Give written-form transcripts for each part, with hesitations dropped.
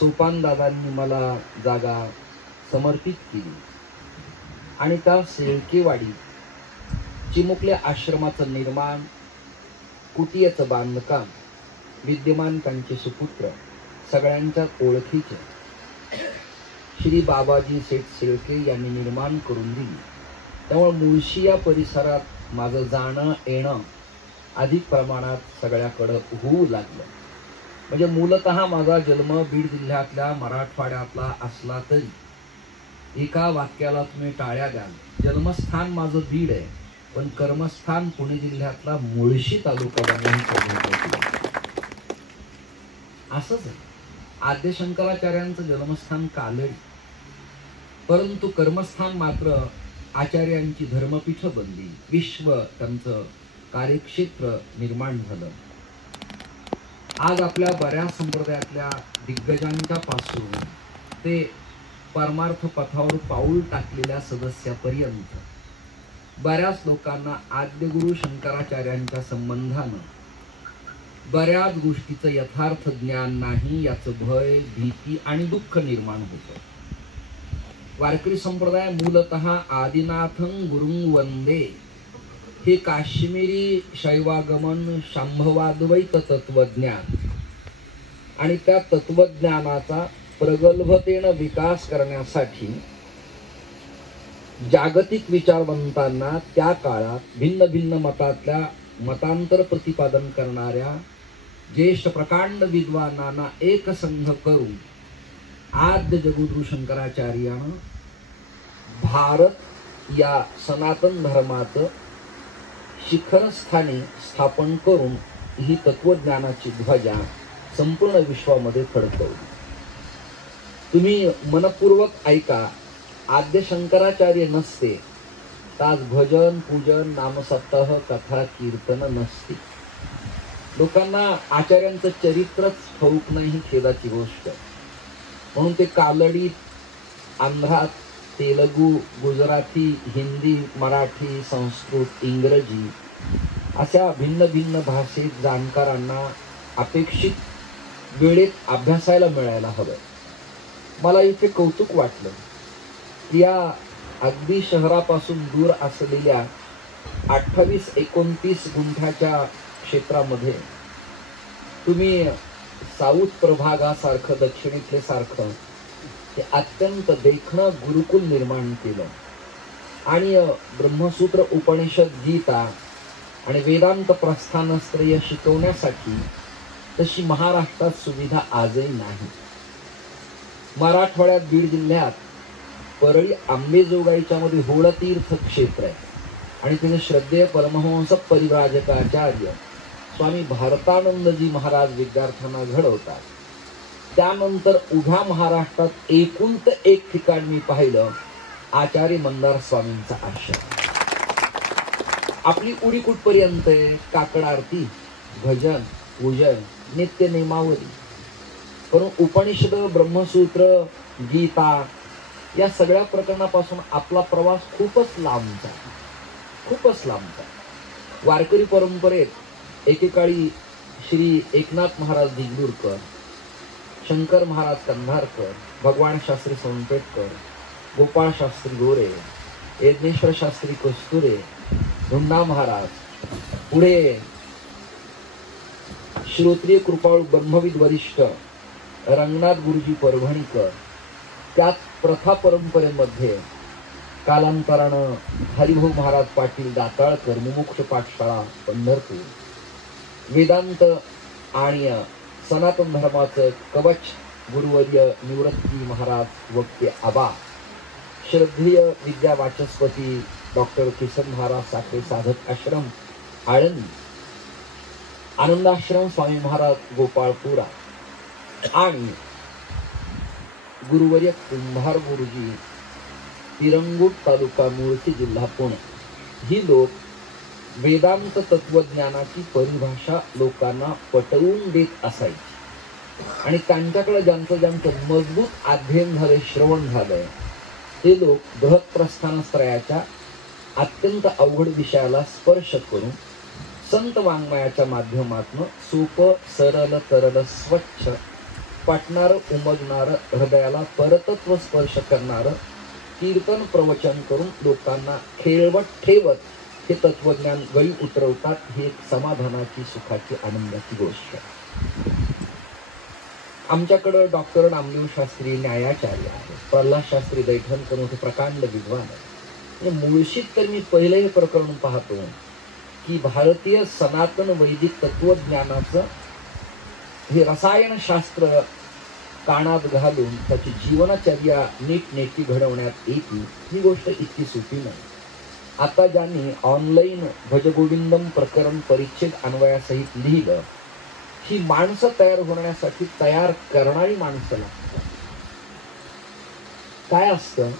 सोपानदादांनी मला जागा समर्पित केली आणि त्या शेळकेवाडी चिमुकल्या आश्रमाचं निर्माण, कुटियाचं बांधकाम, विद्यमान त्यांचे सुपुत्र सगळ्यांच्या ओळखीचे श्री बाबाजी सेठ शेळके यांनी निर्माण करून दिली. त्यामुळे मुळशी या परिसरात माझं जाणं येणं अधिक प्रमाणात सगळ्याकडं होऊ लागलं. म्हणजे मूलतः माझा जन्म बीड जिल्ह्यातल्या मराठवाड्यातला असला तरी एका वाक्याला तुम्ही टाळ्या द्याल. जन्मस्थान माझं बीड आहे, पण कर्मस्थान पुणे जिल्ह्यातला मुळशी तालुका असंच आहे. आद्य शंकराचार्यांचं जन्मस्थान कालडी, परंतु कर्मस्थान मात्र आचार्यांची धर्मपीठ बनली. विश्व त्यांचं कार्यक्षेत्र निर्माण झालं. आज आपल्या बऱ्याच संप्रदायातल्या दिग्गजांच्या पासून ते परमार्थ पथावर पाऊल टाकलेल्या सदस्यापर्यंत बऱ्याच लोकांना आद्यगुरु शंकराचार्यांच्या संबंधानं बऱ्याच गोष्टीचं यथार्थ ज्ञान नाही, याचं भय, भीती आणि दुःख निर्माण होतं. वारकरी संप्रदाय मूलतः आदिनाथं गुरुं वंदे हे काश्मीरी शैवागमन शांभवाद्वैत तत्वज्ञान आणि त्या तत्वज्ञानाचा प्रगल्भतेनं विकास करण्यासाठी जागतिक विचारवंतांना त्या काळात भिन्न भिन्न मतातल्या मतांतर प्रतिपादन करणाऱ्या ज्येष्ठ प्रकांड विद्वानांना एक संघ करून आद्य जगद्गुरु शंकराचार्यानं भारत या सनातन धर्माचं शिखरस्थानी स्थापन करून ही तत्वज्ञानाची ध्वजा संपूर्ण विश्वामध्ये फडकवली. तुम्ही मनपूर्वक ऐका, आद्य शंकराचार्य नसते तर आज भजन, पूजन, नामसप्ताह, कथा, कीर्तन नसते. लोकांना आचार्यांचं चरित्रच ठाऊक नाही, ही खेदाची गोष्ट. म्हणून ते कालडीत, आंध्रात, तेलगू, गुजराती, हिंदी, मराठी, संस्कृत, इंग्रजी अशा भिन्न भिन्न भाषेत जाणकारांना अपेक्षित वेळेत अभ्यासायला मिळायला हवं. मला इथे कौतुक वाटलं की या अगदी शहरापासून दूर असलेल्या 28-29 गुंठ्याच्या क्षेत्रामध्ये तुम्ही साऊथ प्रभागासारखं, दक्षिणेतले सारखं ते अत्यंत देखणं गुरुकुल निर्माण केलं आणि ब्रह्मसूत्र, उपनिषद, गीता आणि वेदांत प्रस्थानत्रय शिकवण्यासाठी तशी महाराष्ट्रात सुविधा आजही नाही. मराठवाड्यात बीड जिल्ह्यात परळी आंबेजोगाईच्या मध्ये होळतीर्थ क्षेत्र आहे आणि तिथे श्रद्धेय परमहंस परिव्राजकाचार्य स्वामी भारतानंदजी महाराज विद्यार्थ्यांना घडवतात. त्यानंतर उभ्या महाराष्ट्रात एकूण एक ठिकाण मी पाहिलं, आचार्य मंदार स्वामींचा आश्रम. आपली उडी कुठपर्यंत आहे? काकड आरती, भजन, पूजन, नित्य नेमावली. पण उपनिषद, ब्रह्मसूत्र, गीता या सगळ्या प्रकरणापासून आपला प्रवास खूपच लांबचा. वारकरी परंपरेत एकेकाळी श्री एकनाथ महाराज दिगडूरकर, शंकर महाराज कंधारकर, भगवान शास्त्री सोनपेटकर, गोपाळ शास्त्री गोरे, यज्ञेश्वर शास्त्री कस्तुरे, धुंडा महाराज, पुढे श्रोत्रिय कृपाळू ब्रह्मविद वरिष्ठ रंगनाथ गुरुजी परभणीकर, त्याच प्रथा परंपरेमध्ये कालांतरानं हरिभाऊ महाराज पाटील दाताळकर, मुमुक्ष पाठशाळा पंढरपूर, वेदांत आणि सनातन धर्माचं कवच गुरुवर्य निवृत्ती महाराज वक्ते आबा, श्रद्धेय विद्या वाचस्पती डॉक्टर किसन महाराज साखरे साधक आश्रम आळंदी, आनंदाश्रम स्वामी महाराज गोपाळपुरा आणि गुरुवर्य कुंभार गुरुजी तिरंगूट तालुका मुळशी जिल्हा पुणे, ही लोक वेदांत तत्वज्ञानाची परिभाषा लोकांना पटवून देत असायची आणि त्यांच्याकडे ज्यांचं मजबूत अध्ययन झालंय, श्रवण झालंय, ते लोक बृहत प्रस्थानत्रयाच्या अत्यंत अवघड विषयाला स्पर्श करून संत वाङ्मयाच्या माध्यमातून सोपं, सरळ, तरल, स्वच्छ पटणारं उमगणारं हृदयाला परतत्व स्पर्श करणारं कीर्तन प्रवचन करून लोकांना खेळवत ठेवत हे तत्वज्ञान गळी उतरवतात. ही एक समाधानाची सुखाची आनंदाची गोष्ट आहे. आमच्याकडं डॉक्टर नामदेव शास्त्री न्यायाचार्य आहे, प्रल्हाद शास्त्री दैठणकर मोठे प्रकांड विद्वान आहे. मुळशीत तर मी पहिलं हे प्रकरण पाहतो की भारतीय सनातन वैदिक तत्वज्ञानाचं हे रसायनशास्त्र कानात घालून त्याची जीवनचर्या नीटनेटकी घडवण्यात येते ही गोष्ट इतकी सोपी नाही. आता ज्यांनी ऑनलाईन भजगोविंदम प्रकरण परिच्छेद अन्वयासहित लिहिलं, ही माणसं तयार होण्यासाठी तयार करणारी माणसं लागतात. काय असतं,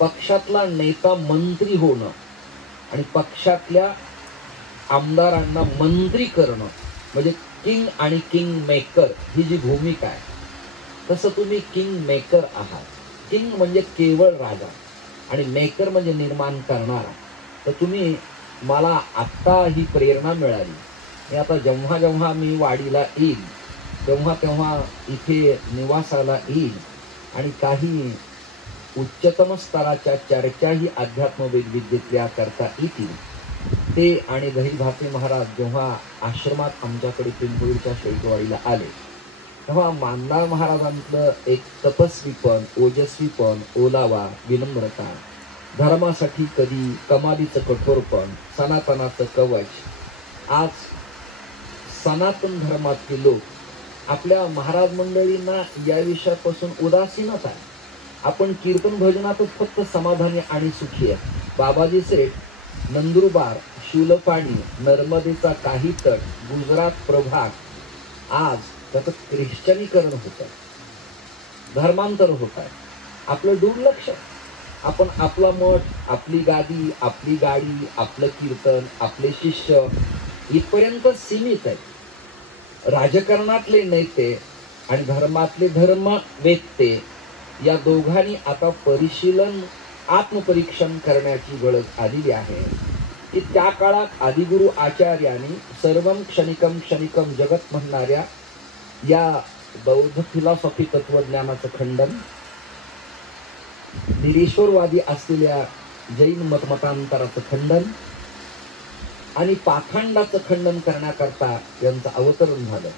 पक्षातला नेता मंत्री होणं आणि पक्षातल्या आमदारांना मंत्री करणं म्हणजे किंग आणि किंग मेकर ही जी भूमिका आहे, तसं तुम्ही किंग मेकर आहात. किंग म्हणजे केवळ राजा आणि मेकर म्हणजे निर्माण करणारा. तर तुम्ही, मला आत्ता ही प्रेरणा मिळाली. मी आता जेव्हा जेव्हा मी वाडीला येईल तेव्हा तेव्हा इथे निवासाला येईल आणि काही उच्चतम स्तराच्या चर्चाही अध्यात्म विद्येतल्या करता येतील. ते आणि दही भाते महाराज जेव्हा आश्रमात आमच्याकडे पिंपळीच्या शेळकेवाडीला आले तेव्हा मानदार महाराजांतलं एक तपस्वीपण, ओजस्वीपण, ओलावा, विनम्रता, धर्मासाठी कधी कमालीचं कठोरपण, सनातनाचं कवच. आज सनातन धर्मातले लोक आपल्या महाराज मंडळींना या विषयापासून उदासीनच आहे. आपण कीर्तन भजनातच फक्त समाधानी आणि सुखी आहे. बाबाजी सेठ, नंदुरबार, शिवलपाणी, नर्मदेचा काही तट, गुजरात प्रभाग, आज त्याचं ख्रिश्चनीकरण होत आहे, धर्मांतर होत आहे. आपलं दुर्लक्ष. आपण आपला मठ, आपली गादी, आपली गाडी, आपलं कीर्तन, आपले शिष्य इथपर्यंत सीमित आहे. राजकारणातले नेते आणि धर्मातले धर्मवेत्ते या दोघांनी आता परिशीलन, आत्मपरीक्षण करण्याची गरज आलेली आहे की त्या काळात आदिगुरु आचार्यांनी सर्वम क्षणिकम क्षणिकम जगत म्हणणाऱ्या या बौद्ध फिलॉसॉफी तत्वज्ञानाचं खंडन, निरीश्वरवादी असलेल्या जैन मतमतांतराचं खंडन आणि पाखंडाचं खंडन करण्याकरता यांचं अवतरण झालं.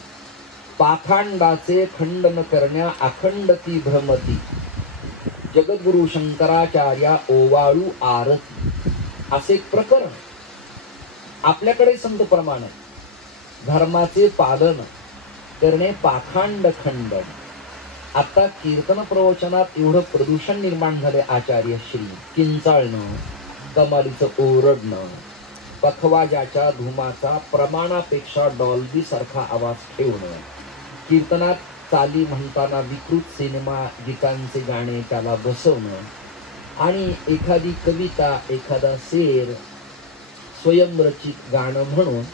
पाखंडाचे खंडन करण्या अखंडती भ्रमती, जगद्गुरु शंकराचार्या ओवाळू आरती, असे एक प्रकरण. आपल्याकडे संत प्रमाण धर्माचे पालन करणे पाखंड खंडन. आता कीर्तन प्रवचनात एवढं प्रदूषण निर्माण झाले, आचार्य श्री किंचाळणं, कमालीचं ओरडणं, पखवाजाच्या धुमाचा प्रमाणापेक्षा डॉल्बी सारखा आवाज ठेवणं, कीर्तनात चाली म्हणताना विकृत सिनेमा गीतांचे गाणे त्याला बसवणं आणि एखादी कविता, एखादा शेर स्वयंरचित गाणं म्हणून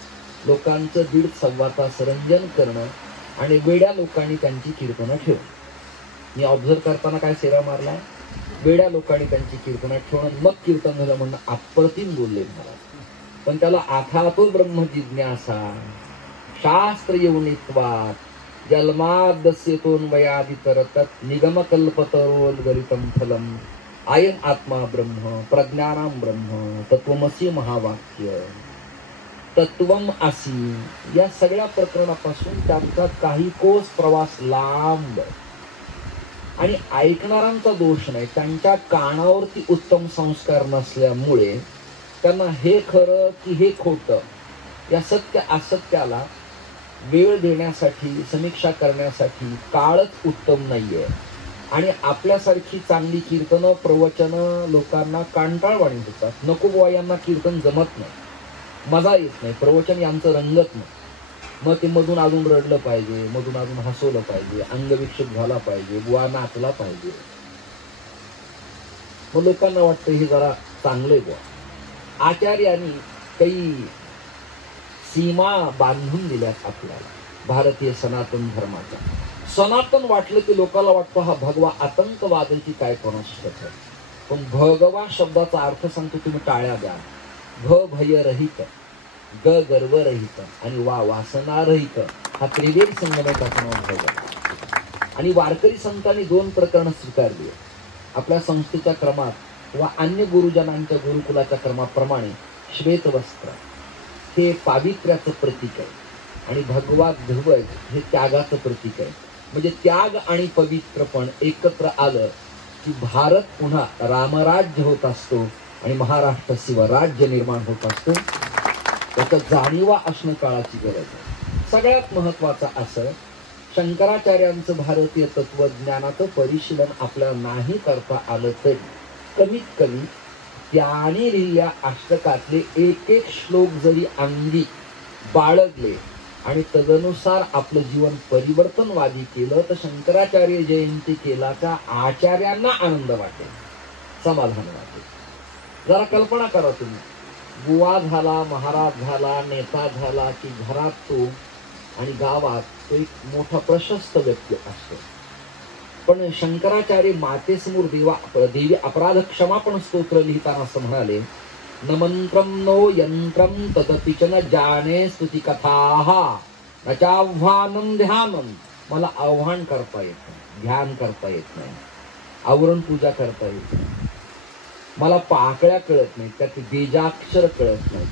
लोकांचं दीड सव्वा तास रंजन करणं आणि वेड्या लोकांनी त्यांची कीर्तनं ठेवणं. मी ऑब्झर्व करताना काय शेरा मारलाय, वेड्या लोकांनी त्यांची कीर्तनं ठेवणं, मग कीर्तन झालं म्हणणं अप्रतिम बोलले महाराज. पण त्याला आथातो ब्रह्म जिज्ञासा, शास्त्र येऊनित्वात, जन्माद्यस्यतोन्वयादितरतत् निगमकल्पतरोद्गलितं फलम् अयम् आत्मा ब्रह्म प्रज्ञानां ब्रह्म तत्वमसि महावाक्य तत्वम असी. या सगळ्या प्रकरणापासून त्यांचा काही कोस प्रवास लांब आणि ऐकणाऱ्यांचा दोष नाही, त्यांच्या कानावरती उत्तम संस्कार नसल्यामुळे त्यांना हे खरं की हे खोटं या सत्य असत्याला वेळ देण्यासाठी, समीक्षा करण्यासाठी काळच उत्तम नाहीये. आणि आपल्यासारखी चांगली कीर्तनं प्रवचनं लोकांना कांटाळवाणी होतात. नको बुवा, यांना कीर्तन जमत नाही, मजा येत नाही, प्रवचन यांचं रंगत नाही. मग ते मधून अजून रडलं पाहिजे, मधून अजून हसवलं पाहिजे, अंगविक्षेप झाला पाहिजे, बुवा नाचला पाहिजे. मग लोकांना वाटतं हे जरा चांगलंय बुवा. आचार्यांनी काही सीमा बांधून दिल्यात आपल्याला भारतीय सनातन धर्माच्या. सनातन वाटलं की लोकांना वाटतं हा भगवा आतंकवादाची काय कोणाची. पण भगवा शब्दाचा अर्थ सांगतो, तुम्ही टाळ्या द्या. भ भय रहित, ग गर्व रहित आणि वा वासना रहित, हा त्रिवेद संगमकाचा नाव भगवा. आणि वारकरी संतांनी 2 प्रकरणं स्वीकारली. आपल्या संस्थेच्या क्रमात वा अन्य गुरुजनांच्या गुरुकुलाच्या क्रमाप्रमाणे श्वेत वस्त्र हे पावित्र्याचं प्रतीक आहे आणि भगवा ध्वज हे त्यागाचं प्रतीक आहे. म्हणजे त्याग आणि पवित्रपण एकत्र आलं की भारत पुन्हा रामराज्य होत असतो आणि महाराष्ट्र शिवराज्य निर्माण होत असतो. त्याचं जाणीवा असणं काळाची गरज आहे. सगळ्यात महत्वाचं असं, शंकराचार्यांचं भारतीय तत्वज्ञानाचं परिशीलन आपल्याला नाही करता आलं तरी कमीत कमी त्याने लिहिलेल्या अष्टकातले एक एक श्लोक जरी अंगी बाळगले आणि तदनुसार आपलं जीवन परिवर्तनवादी केलं तर शंकराचार्य जयंती केल्याचा आचार्यांना आनंद वाटेल, समाधान वाटेल. जरा कल्पना करा तुम्ही, बुवा झाला, महाराज झाला, नेता झाला की घरात तो आणि गावात तो एक मोठा प्रशस्त व्यक्ती असतो. पण शंकराचार्य मातेसमोर देवी अपराध क्षमापण स्तोत्र लिहिताना असं म्हणाले, न मंत्रम नो यंत्रम तदपि च न जाने स्तुती कथाः न चाह्वानं ध्यानं. मला आव्हान करता येत नाही, ध्यान करता येत नाही, आवरण पूजा करता येत नाही, मला पाकळ्या कळत नाही, त्याचे बीजाक्षर कळत नाही,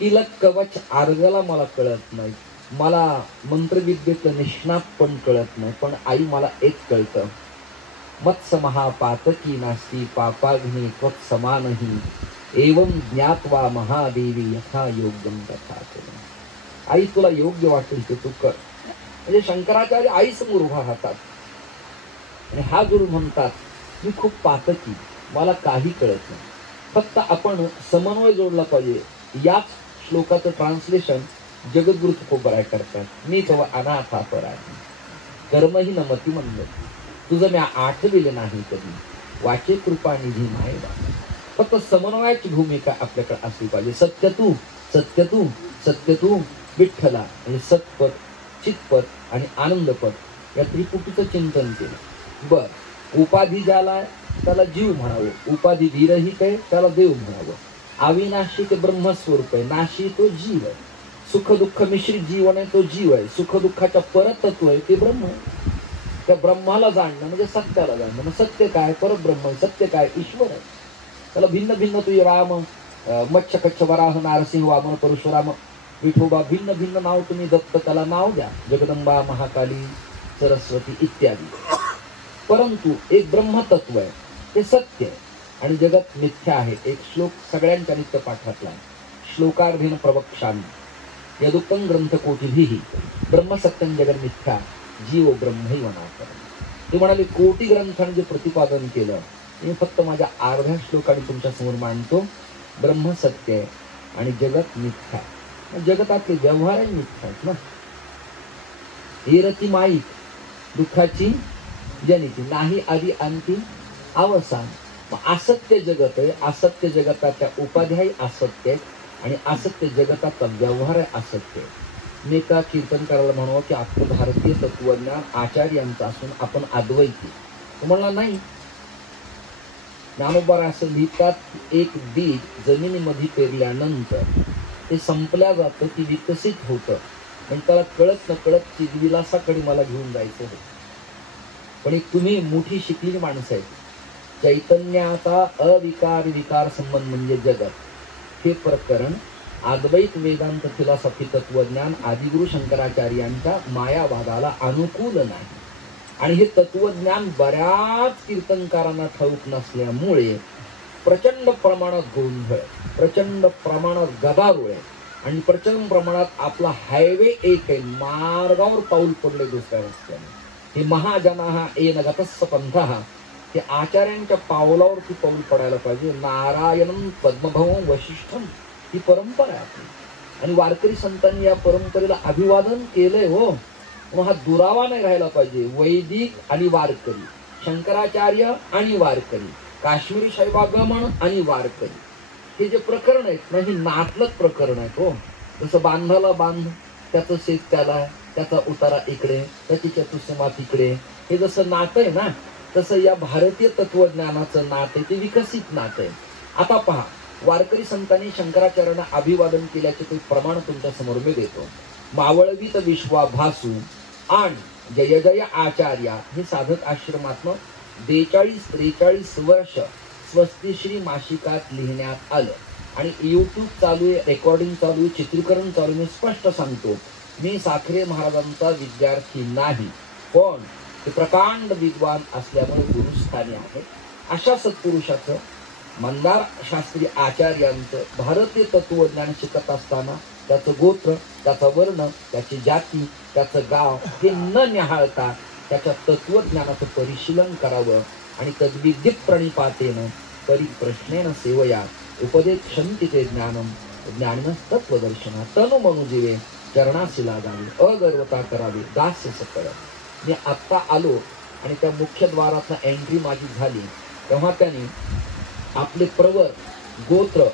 तिलक कवच आर्गला मला कळत नाही, मला मंत्रविद्येचं निष्णात पण कळत नाही. पण आई मला एक कळतं, मत्स महापातकी नास्ती पापाग्नी त्वत्समानही एवं ज्ञात्वा महादेवी यथा योग्यम तथा कुरु. आई तुला योग्य वाटेल ते तू कर. म्हणजे शंकराचार्य आई समोर उभा राहतात आणि हा गुरु म्हणतात, मी खूप पातकी, मला काही कळत नाही. फक्त आपण समन्वय जोडला पाहिजे. याच श्लोकाचं ट्रान्सलेशन जगद्गुरु तुकोबराय करतात, मी तेव्हा अनाथ अपराधी कर्मही न मती मंद. तुझं मी आठविले नाही कधी, वाचे कृपा निधी नाही. फक्त समन्वयाची भूमिका आपल्याकडे असली पाहिजे. सत्य तू सत्य तू सत्य तू विठ्ठला म्हणजे सतपथ, चितपथ आणि आनंदपथ या त्रिपुटीचं चिंतन केलं. बर, उपाधी ज्याला त्याला जीव म्हणावं, उपाधी विरहित आहे त्याला देव म्हणावं. अविनाशी ते ब्रह्मस्वरूप आहे, नाशी तो जीव आहे. सुख दुःख मिश्रित जीवन आहे, तो जीव आहे. सुख दुःखाच्या परतत्व आहे ते ब्रह्म. त्या ब्रह्माला जाणणं म्हणजे सत्याला जाणणं. मग सत्य काय? परब्रह्म. सत्य काय? ईश्वर आहे. त्याला भिन्न भिन्न तुझे राम, मच्छ कच्छ वराह नारसिंह वामन परशुराम विठोबा भिन्न भिन्न नाव तुम्ही दत्त त्याला नाव द्या, जगदंबा, महाकाली, सरस्वती इत्यादी. परंतु एक ब्रह्मतत्व आहे, ते सत्य आहे आणि जगत मिथ्या आहे. एक श्लोक सगळ्यांच्या नित्य पाठातला आहे. श्लोकार्धेन प्रवक्ष्यामि यदुक्तं ग्रंथकोटिभिः ब्रह्मसत्यं जगन् मिथ्या जीव ब्रह्मैव नापरम्. ते म्हणाले, कोटी ग्रंथांनी जे प्रतिपादन केलं मी फक्त माझ्या अर्ध्या श्लोकाने तुमच्या समोर मांडतो. ब्रह्म सत्य आहे आणि जगत मिथ्या. जगतातले व्यवहार मिथ्या आहेत ना. एरती माईक दुःखाची जनिती, नाही आधी अंती अवसान. असत्य जगत आहे, असत्य जगताच्या उपाध्यायी असत्य आहेत आणि असत्य जगताचा व्यवहार आहे असत्य. मी एका कीर्तनकाराला म्हणावं की आपलं भारतीय तत्वज्ञान आचार्यांचं असून आपण अद्वैती. तो म्हणला नाही. ज्ञानोबा असं लिहितात, एक बीज जमिनीमध्ये पेरल्यानंतर ते संपल्या जातं, ती विकसित होतं आणि त्याला कळत न कळत चिदविलासाकडे मला घेऊन जायचं होतं. पण एक तुम्ही मोठी शिकलेली माणसं आहेत. चैतन्याचा अविकार विकार संबंध म्हणजे जगत हे प्रकरण अद्वैत वेदांत फिलॉसॉफी तत्वज्ञान आदिगुरु शंकराचार्यांच्या मायावादाला अनुकूल नाही. आणि हे तत्वज्ञान बऱ्याच कीर्तनकारांना ठाऊक नसल्यामुळे प्रचंड प्रमाणात गोंधळ, प्रचंड प्रमाणात गदारोळ आहे आणि प्रचंड प्रमाणात आपला हायवे एक आहे, मार्गावर पाऊल पडले दुसऱ्या रस्त्याने. हे महाजनाः येन गतस्स पंथः, हे आचार्यांच्या पावलावरती पाऊल पडायला पाहिजे. नारायणं पद्मभवं वशिष्ठं ही परंपरा आहे आपली आणि वारकरी संतांनी या परंपरेला अभिवादन केलंय. हो, मग हा दुरावा नाही राहायला पाहिजे. वैदिक आणि वारकरी, शंकराचार्य आणि वारकरी, काश्मीरी शैवागमन आणि वारकरी, हे जे प्रकरण आहेत ना, ही नातलग प्रकरण आहेत. हो, जसं बांधाला बांध, त्याचं शेत त्याला, त्याचा उतारा इकडे, त्याची चतुष्मा तिकडे, हे जसं नातं आहे ना, तसं या भारतीय तत्वज्ञानाचं नातं ते विकसित नातं आहे. आता पहा, वारकरी संतांनी शंकराचार्यांना अभिवादन केल्याचे काही प्रमाण तुमच्या समोर मी देतो. मावळवीत विश्वाभासू आणि जय जय आचार्या हे साधक आश्रमातनं 42-43 वर्ष स्वस्तिश्री मासिकात लिहिण्यात आलं. आणि यूट्यूब चालू आहे, रेकॉर्डिंग चालू आहे, चित्रीकरण चालू आहे. मी स्पष्ट सांगतो, मी साखरे महाराजांचा विद्यार्थी नाही, पण ते प्रकांड विद्वान असल्यामुळे गुरुस्थानी आहे. अशा सत्पुरुषाचं, मंदार शास्त्री आचार्यांचं भारतीय तत्वज्ञान शिकत असताना त्याचं गोत्र, त्याचा वर्ण, त्याची जाती, त्याचं गाव हे न निहाळता त्याच्या तत्वज्ञानाचं परिशीलन करावं आणि तद्विद्युत प्रणिपातेन परिप्रश्नेन सेवया उपदेक्षन्ति ते ज्ञानम ज्ञानिनः तत्वदर्शना तनु मनुजीवे चरणाशी लागावे अगर्वता करावी दास्य सकळ. मी आत्ता आलो आणि त्या मुख्य द्वारातनं एंट्री माझी झाली तेव्हा त्यांनी आपले प्रवर, गोत्र,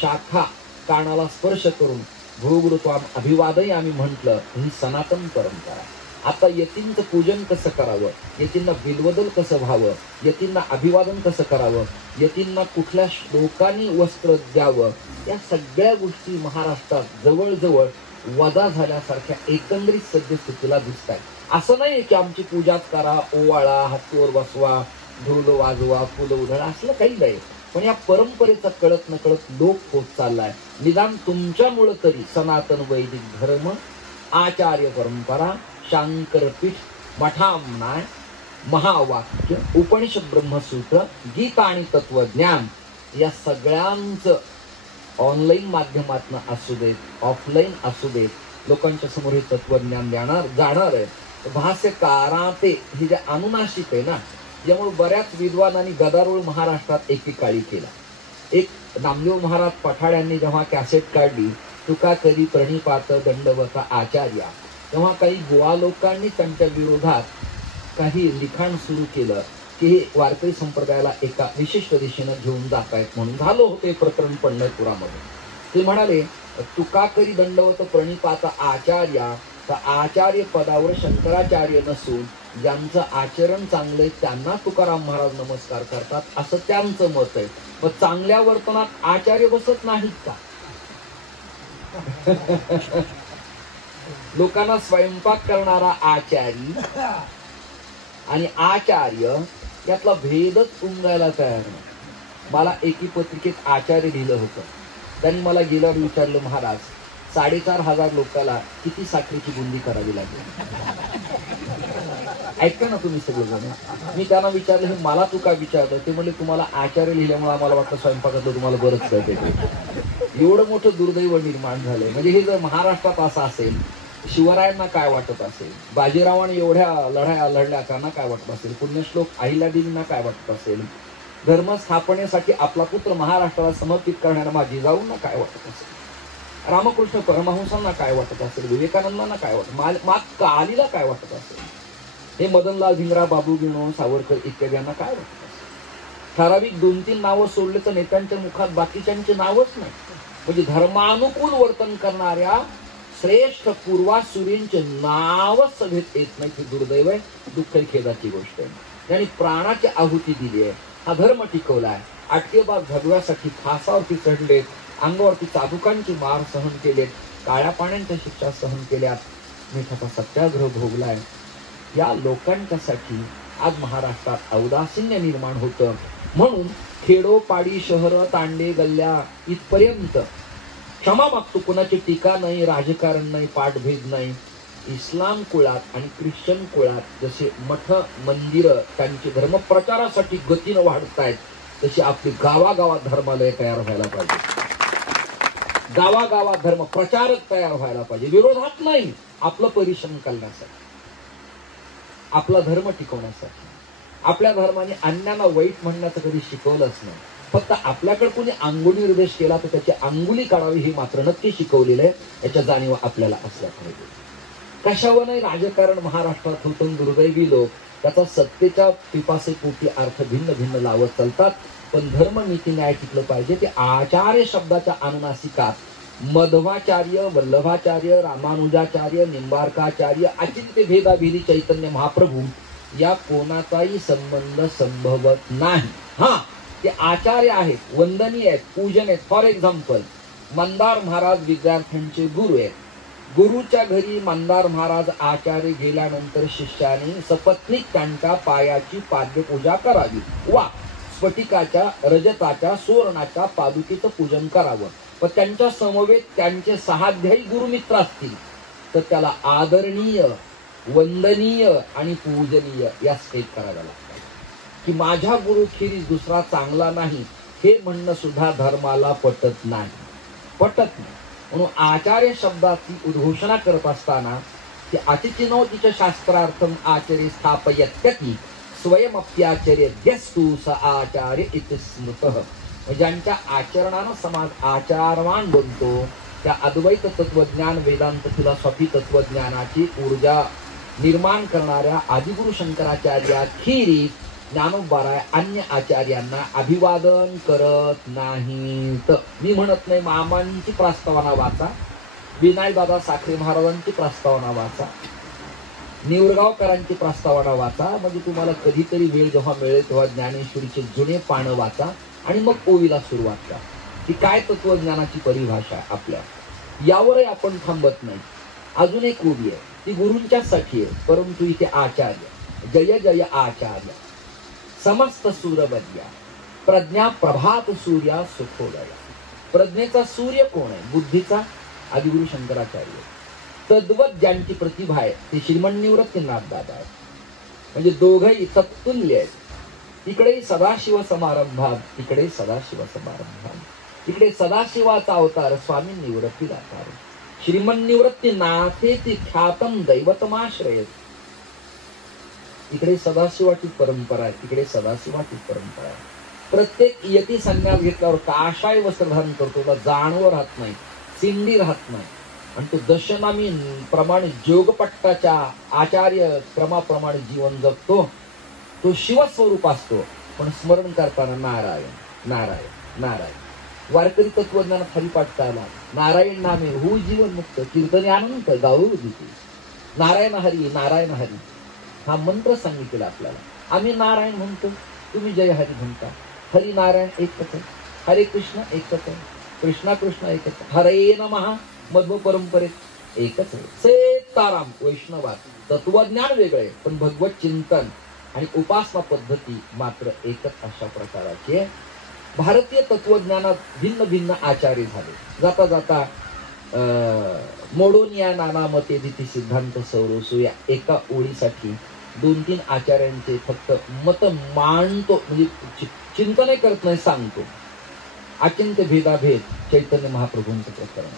शाखा कानाला स्पर्श करून गुरुगुरुत्वाम अभिवादही आम्ही म्हटलं. ही सनातन परंपरा. आता यतींचं पूजन कसं करावं, यतींना बिलवदल कसं व्हावं, यतींना अभिवादन कसं करावं, यतींना कुठल्या श्लोकांनी वस्त्र द्यावं, या सगळ्या गोष्टी महाराष्ट्रात जवळजवळ वजा झाल्यासारख्या एकंदरीत सद्यस्थितीला दिसत आहे. असं नाही की आमची पूजाच करा, ओवाळा, हत्तीवर बसवा, ढोल वाजवा, फुलं उधळा, असलं काही नाही. पण या परंपरेचा कळत नकळत लोप होत चाललाय. निदान तुमच्यामुळं तरी सनातन वैदिक धर्म, आचार्य परंपरा, शांकरपीठ, मठामनाय, महावाक्य, उपनिषद, ब्रह्मसूत्र, गीता आणि तत्वज्ञान या सगळ्यांचं ऑनलाईन माध्यमातून असू देत, ऑफलाईन असू देत, लोकांच्या समोर हे तत्वज्ञान जाणार आहे. भाष्यकाराते हे जे अनुनाशिक आहे ना, यामुळे बऱ्याच विद्वानांनी गदारोळ महाराष्ट्रात एकेकाळी केला. एक नामदेव महाराज पठाड्यांनी जेव्हा कॅसेट काढली तुका करी प्रणिपात दंडवत आचार्या, तेव्हा काही गोवा लोकांनी त्यांच्या विरोधात काही लिखाण सुरू केलं की हे वारकरी संप्रदायाला एका विशिष्ट दिशेनं घेऊन जात आहेत म्हणून. झालं होते प्रकरण पंढरपुरामध्ये. ते म्हणाले तुका करी दंडवत प्रणिपात आचार्या, तर आचार्य पदावर शंकराचार्य नसून ज्यांचं आचरण चांगलंय त्यांना तुकाराम महाराज नमस्कार करतात असं त्यांचं मत आहे. पण चांगल्या वर्तनात आचार्य बसत नाहीत का? लोकांना स्वयंपाक करणारा आचारी आणि आचार्य यातला भेदच उमगायला तयार नाही. मला एकी पत्रिकेत आचार्य लिहिलं होतं. त्यांनी मला गेल्यावर विचारलं, महाराज 4,500 लोकांना किती साखरेची बुंदी करावी लागेल? ऐका ना तुम्ही सगळेजण. मी त्यांना विचारलं, हे मला तू काय विचारलं? ते म्हणले तुम्हाला आचार्य लिहिल्यामुळे आम्हाला वाटतं स्वयंपाकातलं तुम्हाला बरंच कळते. एवढं मोठं दुर्दैव निर्माण झालंय. म्हणजे हे जर महाराष्ट्रात असं असेल, शिवरायांना काय वाटत असेल, बाजीरावाने एवढ्या लढाया लढल्या त्यांना काय वाटत असेल, पुण्यश्लोक अहिल्यादेवींना काय वाटत असेल, धर्म स्थापनेसाठी आपला पुत्र महाराष्ट्राला समर्पित करणाऱ्या माझी जिजाऊंना काय वाटत असेल, रामकृष्ण परमहंसांना काय वाटत असेल, विवेकानंदांना काय वाटत, कालीला काय वाटत असेल, हे मदनलाल भिंगरा, बाबू गिणो, सावरकर इत्यादींना काय वाटत असेल. ठराविक 2-3 नावं सोडले तर नेत्यांच्या मुखात बाकीच्यांची नावच नाही. म्हणजे धर्मानुकूल वर्तन करणाऱ्या श्रेष्ठ पूर्वासुरींचे नावच सभेत येत नाही. ही दुर्दैव आहे, दुःख खेदाची गोष्ट आहे. त्यांनी प्राणाची आहुती दिली आहे, हा धर्म टिकवलाय. आटकेबाज भगव्यासाठी फासावरती चढलेत, अंगावरती चाबुकांची मार सहन केलेत, काळ्या पाण्याच्या शिक्षा सहन केल्यात, मिठाचा सत्याग्रह भोगलाय. या लोकांच्यासाठी आज महाराष्ट्रात औदासीन्य निर्माण होतं. म्हणून खेडोपाडी, शहर, तांडे, गल्ल्या इथपर्यंत क्षमा मागतो. कोणाची टीका नाही, राजकारण नाही, पाठभेद नाही. इस्लाम कुळात आणि ख्रिश्चन कुळात जसे मठ मंदिरं त्यांची धर्मप्रचारासाठी गतीनं वाढतायत, तशी आपली गावागावात धर्मालय तयार व्हायला पाहिजे. गावागावात धर्म प्रचारक तयार व्हायला पाहिजे. विरोधात नाही, आपलं परिश्रम करण्यासाठी, आपला धर्म टिकवण्यासाठी. आपल्या धर्माने अन्याला वाईट म्हणण्याचं कधी शिकवलंच नाही. फक्त आपल्याकडे कोणी अंगुली निर्देश केला तर त्याची अंगुली काढावी हे मात्र नक्की शिकवलेलं आहे. याच्या जाणीव आपल्याला असल्या पाहिजे. कशावर नाही राजकारण महाराष्ट्रात होतं. दुर्दैवी लोक त्याचा सत्तेच्या पिपासेपोटी अर्थ भिन्न भिन्न लावत चालतात. पण धर्म, नीती, न्याय टिकलं पाहिजे. ते आचार्य शब्दाच्या अनुनासिकात मध्वाचार्य, वल्लभाचार्य, रामानुजाचार्य, निंबार्काचार्य, अचिंत्य भेदाभिधी चैतन्य महाप्रभू या कोणाचाही संबंध संभवत नाही. हा, ते आचार्य आहेत, वंदनीय आहेत, पूजन आहेत. फॉर एक्झाम्पल मंदार महाराज विद्यार्थ्यांचे गुरु आहेत. गुरुच्या घरी मंदार महाराज आचार्य गेल्यानंतर शिष्याने सपत्नीक त्यांच्या पायाची पाद्यपूजा करावी वा स्फटिकाच्या, रजताच्या, सुवर्णाच्या पादुकेचं पूजन करावं. पण त्यांच्या समवेत त्यांचे सहाध्यायी गुरुमित्र असतील तर त्याला आदरणीय, वंदनीय आणि पूजनीय या स्टेप कराव्या लागतात. की माझ्या गुरुखेरीज दुसरा चांगला नाही हे म्हणणं सुद्धा धर्माला पटत नाही. म्हणून आचार्य शब्दाची उद्घोषणा करत असताना ते अतिचिनोतीच्या शास्त्रार्थम आचार्य स्थापयत्यति स्वयमप्याचार्य द्यस्तु स आचार्य इति स्मृतः. ज्यांच्या आचरणानं समाज आचारवान बनतो त्या अद्वैत तत्वज्ञान, वेदांत, फिलॉसॉफी तत्वज्ञानाची ऊर्जा निर्माण करणाऱ्या आदिगुरु शंकराचार्याखेरीज ज्ञानोबाराय अन्य आचार्यांना अभिवादन करत नाहीत. मी म्हणत नाही मामांची प्रस्तावना वाचा, विनायकदादा साखरे महाराजांची प्रस्तावना वाचा, निवरगावकरांची प्रस्तावना वाचा. म्हणजे तुम्हाला कधीतरी वेळ जेव्हा मिळेल तेव्हा ज्ञानेश्वरीचे जुने पानं वाचा आणि मग ओवीला सुरुवात करा की काय तत्वज्ञानाची परिभाषा आहे आपल्या. यावरही आपण थांबत नाही. अजून एक ओवी आहे ती गुरूंच्यासाठी आहे, परंतु इथे आचार्य जय जय आचार्य समस्त सूरवद्या प्रज्ञा प्रभात सूर्या सुखोदय. प्रज्ञेचा सूर्य कोण आहे? बुद्धीचा आदिगुरु शंकराचार्य. तद्वत ज्यांची प्रतिभा आहे ते श्रीमन निवृत्तीनाथ दादा आहेत. म्हणजे दोघंही तत्तुल्य आहेत. तिकडे सदाशिव समारंभात, तिकडे सदाशिव समारंभात. तिकडे सदाशिवाचा अवतार स्वामी निवृत्तीदाता. श्रीमन निवृत्तीनाथेति ख्यातम दैवतमाश्रयत. इकडे सदाशिवाची परंपरा आहे, तिकडे सदाशिवाची परंपरा आहे. प्रत्येक यती संन्यास घेतल्यावर काशाय वस्त्र धारण करतो, त्याला जाणव राहत नाही, सिंडी राहत नाही. आणि तो दशनामी प्रमाणे जोगपट्टाच्या आचार्य क्रमाप्रमाणे जीवन जगतो. तो शिवस्वरूप असतो, पण स्मरण करताना नारायण नारायण नारायण. वारकरी तत्वज्ञानात हरिपाठ चालला, नारायण नामे हो जीवन मुक्त, कीर्तने अनंत गाऊ दिते. नारायण हरी नारायण हरी हा मंत्र सांगितलेला आपल्याला. आम्ही नारायण म्हणतो, तुम्ही जय हरी म्हणता. हरी नारायण एकच आहे, हरे कृष्ण एकच आहे, कृष्णा कृष्ण एकच आहे, हरे नमः मध्व परंपरेत एकच आहे. सीताराम वैष्णवात तत्वज्ञान वेगळे पण भगवत चिंतन आणि उपासना पद्धती मात्र एकच अशा प्रकाराची आहे. भारतीय तत्वज्ञानात भिन्न भिन्न आचार्य झाले. जाता जाता मोडोनिया नानामते दिती सिद्धांत सौरसो या एका ओळीसाठी 2-3 आचार्यांचे फक्त मत मांडतो, म्हणजे चिंतन करत नाही, सांगतो. अचिंत्य भेदाभेद चैतन्य महाप्रभूंचं प्रकरण.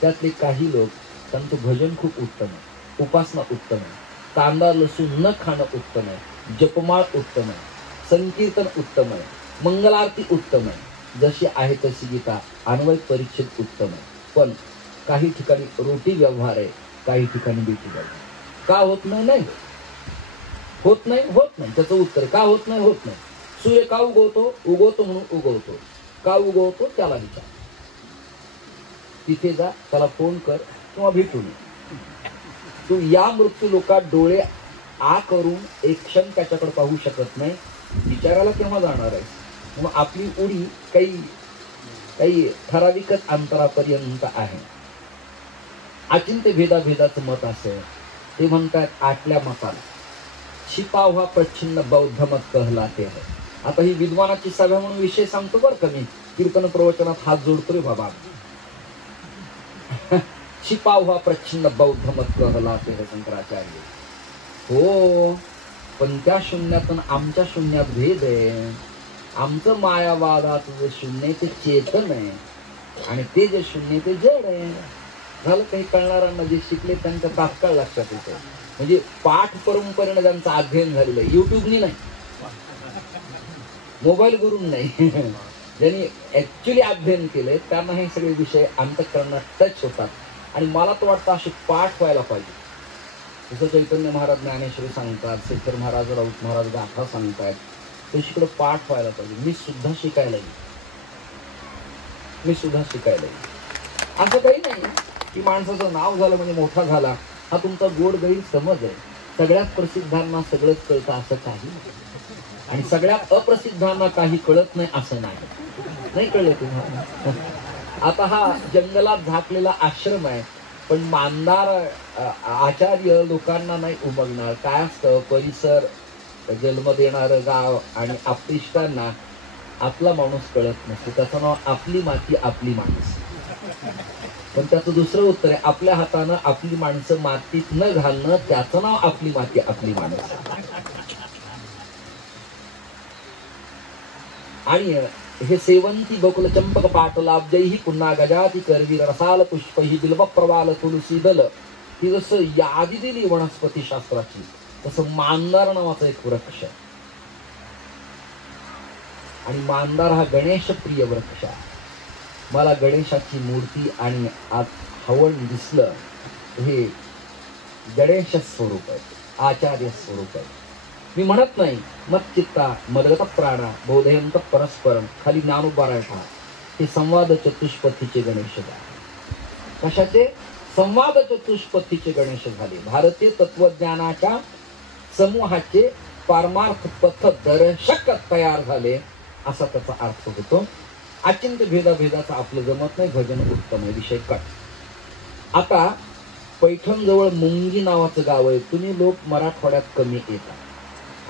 त्यातले काही लोक त्यांचं भजन खूप उत्तम आहे, उपासना उत्तम आहे, कांदा लसूण न खाणं उत्तम आहे, जपमाळ उत्तम आहे, संकीर्तन उत्तम आहे, मंगलारती उत्तम आहे, जशी आहे तशी गीता अन्वय परिच्छेद उत्तम आहे. पण काही ठिकाणी रोटी व्यवहार आहे, काही ठिकाणी बेटी व्यवहार. का होत नाही? नाही होत नाही, होत नाही. त्याचं उत्तर का होत नाही? होत नाही. सूर्य का उगवतो? उगवतो म्हणून उगवतो. का उगवतो त्याला विचार, तिथे जा, त्याला फोन कर किंवा भेटून. तू या मृत्यू लोकात डोळे आ करून एक क्षण त्याच्याकडे पाहू शकत नाही. विचारायला केव्हा जाणार आहे? मग आपली उडी काही ठराविकच अंतरापर्यंत आहे. अचिंत्य भेदाभेदाचं मत असेल ते म्हणतात आटल्या मताला छिपा हुआ प्रच्छिन्न बौद्ध मत कहलाते है. आता ही विद्वानाची सभा म्हणून विषय सांगतो बरं का मी. कीर्तन प्रवचनात हात जोडतोय बाबा. छिपा हुआ प्रच्छिन्न बौद्ध मत कहलाते है शंकराचार्य. हो, पण त्या शून्यातून आमच्या शून्यात भेद आहे. आमचं मायावादात जे शून्य ते चेतन आहे आणि ते जे शून्य ते जड आहे. झालं काही कळणाऱ्यांना, जे शिकले त्यांच्या तात्काळ लक्षात येतं. म्हणजे पाठ परंपरेने ज्यांचा अध्ययन झालेलं आहे, युट्यूबनी नाही, मोबाईल गुरून नाही, ज्यांनी ऍक्च्युली अध्ययन केलंय त्यांना हे सगळे विषय अंतःकरणात टच होतात. आणि मला तर वाटतं असे पाठ व्हायला पाहिजे. जसं चैतन्य महाराज ज्ञानेश्वरी सांगतात, शेखर महाराज, राऊत महाराज गाथा सांगतात, तशीकडे पाठ व्हायला पाहिजे. मी सुद्धा शिकायला असं काही नाही की माणसाचं नाव झालं म्हणजे मोठा झाला. हा तुमचा गोड गैर समज आहे. सगळ्यात प्रसिद्धांना सगळंच कळतं असं काही नाही, आणि सगळ्यात अप्रसिद्धांना काही कळत नाही असं नाही. कळलं तुम्हाला? आता हा जंगलात झाकलेला आश्रम आहे. पण मानणार आचार्य लोकांना नाही उमगणार. काय असतं, परिसर, जन्म देणारं गाव आणि आपलिष्टांना आपला माणूस कळत नसतो. त्याचं नाव आपली माती आपली माणूस. पण त्याचं दुसरं उत्तर आहे, आपल्या हातानं आपली माणसं मातीत न घालणं, त्याचं नाव आपली माती आपली माणूस. आणि हे सेवंती बकुल चंपक पाटलाब्जही पुन्हा गजाती करवीर रसाल पुष्पही बिल्व प्रवाल तुलसी दल. ती जसं यादी दिली वनस्पती शास्त्राची, तसं मांदार नावाचा एक वृक्ष. आणि मांदार हा गणेश प्रिय वृक्ष. मला गणेशाची मूर्ती आणि आज हवन दिसलं, हे गणेश स्वरूप आहे, आचार्य स्वरूप आहे. मी म्हणत नाही मच्चित्ता मदगत प्राणा बोधयंत परस्परम, खाली ज्ञानोबाराठा. हे संवाद चतुष्पथीचे गणेश झाले. कशाचे? संवाद चतुष्पथीचे गणेश झाले. भारतीय तत्वज्ञानाच्या समूहाचे पारमार्थ पथ दर्शक तयार झाले, असा त्याचा अर्थ होतो. अचिंत्य भेदाभेदाचा आपलं जमत नाही, भजन उत्तम आहे, विषय कट. आता पैठण जवळ मुंगी नावाचं गाव आहे. तुम्ही लोक मराठवाड्यात कमी येतात,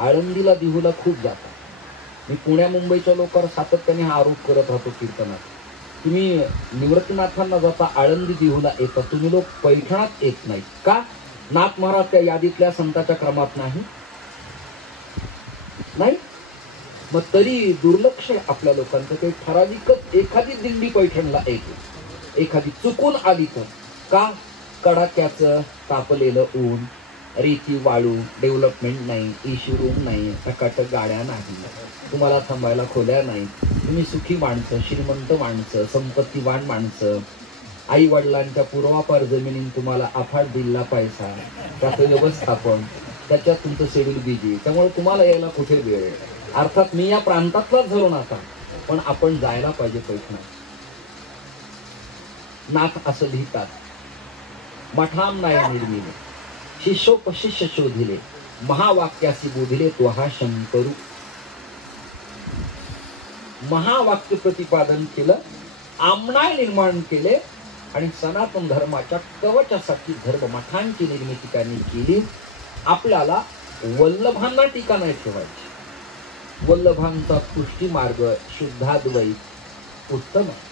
आळंदीला देहूला खूप जातात. मी पुण्या मुंबईच्या लोकांवर सातत्याने हा आरोप करत राहतो कीर्तनात. तुम्ही निवृत्तीनाथांना जाता, आळंदी देहूला येतात, तुम्ही लोक पैठणात येत नाहीत का? नाथ महाराज त्या यादीतल्या संतांच्या क्रमात नाही. मग तरी दुर्लक्ष आहे आपल्या लोकांचं. काही ठराविकच एखादी दिंडी पैठणला येते, एखादी चुकून आली तर. का? कडाक्याचं तापलेलं ऊन, रेती वाळू, डेव्हलपमेंट नाही, इश्यू रूम नाही, टकाटक गाड्या नाही, तुम्हाला थांबायला खोल्या नाही. तुम्ही सुखी माणसं, श्रीमंत माणसं, संपत्तीवान माणसं, आई वडिलांच्या पूर्वापार जमिनीत तुम्हाला अफाट दिला पैसा, त्याचं व्यवस्थापन, त्याच्यात तुमचं शेड्यूल बिझी, त्यामुळे तुम्हाला यायला कुठे वेळ आहे. अर्थात मी या प्रांतातलाच धरून आता, पण आपण जायला पाहिजे पैठणात. नाथ असं लिहितात, मठाम नाही निर्मिले, शिष्योपशिष्य शोधिले, महावाक्यासी बोधिले तो हा शंकरू. महावाक्य प्रतिपादन केलं, आमनाय निर्माण केले आणि सनातन धर्माच्या कवचासाठी धर्ममठांची निर्मिती त्यांनी केली. आपल्याला वल्लभांना टीका नाही ठेवायची. वल्लभांचा पुष्टी मार्ग शुद्धाद्वैत उत्तम आहे.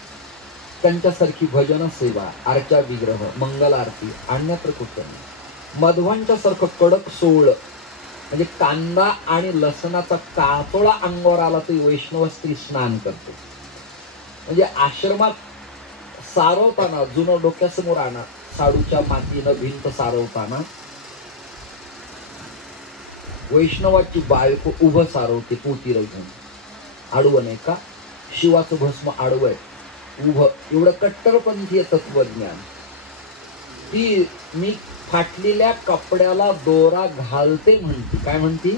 त्यांच्यासारखी भजन सेवा, आरचा विग्रह, मंगल आरती अन्यत्र कुठे नाही. मध्वांच्या सारखं कडक सोळ, म्हणजे कांदा आणि लसणाचा कातोळा अंगावर आला तर वैष्णव स्त्री स्नान करते. म्हणजे आश्रमात सारवताना जुनं डोक्यासमोर आणा, साडूच्या मातीनं भिंत सारवताना वैष्णवाची बायको उभं सारवते पोती रवून. आडवं नाही का? शिवाचं भस्म आडवं आहे, उभं. एवढं कट्टरपंथीय तत्वज्ञान. ती मी फाटलेल्या कपड्याला दोरा घालते म्हणते. काय म्हणती?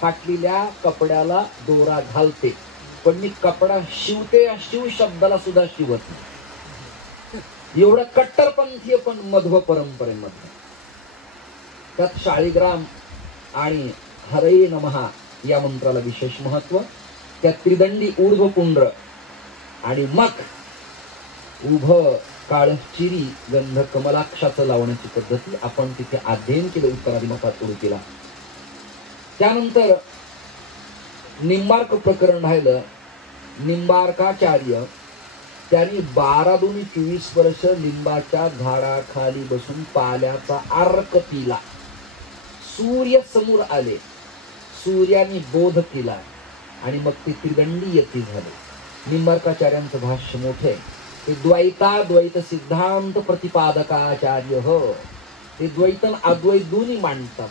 फाटलेल्या कपड्याला दोरा घालते, पण मी कपडा शिवते, शिव शब्दाला सुद्धा शिवत नाही. एवढं कट्टरपंथीय पण मध्व परंपरेमध्ये. त्यात शाळीग्राम आणि हरये नमः या मंत्राला विशेष महत्व. त्यात त्रिदंडी ऊर्ध्व पुंड्र आणि मग उभं काळ चिरी गंध कमलाक्षाचं लावण्याची पद्धती आपण तिथे अध्ययन केलं उत्तरादिमठात उडुपीला. त्यानंतर निंबार्क प्रकरण राहिलं. निंबार्काचार्य त्यांनी 12-24 वर्ष लिंबाच्या झाडाखाली बसून पाल्याचा अर्क पिला. सूर्य समोर आले, सूर्याने बोध केला आणि मग ते त्रिदंडी यती झाले. निंबार्काचार्यांचं भाष्य मोठे. ते द्वैत सिद्धांत प्रतिपादकाचार्य हो. ते द्वैतन अद्वैत दोन्ही मांडतात.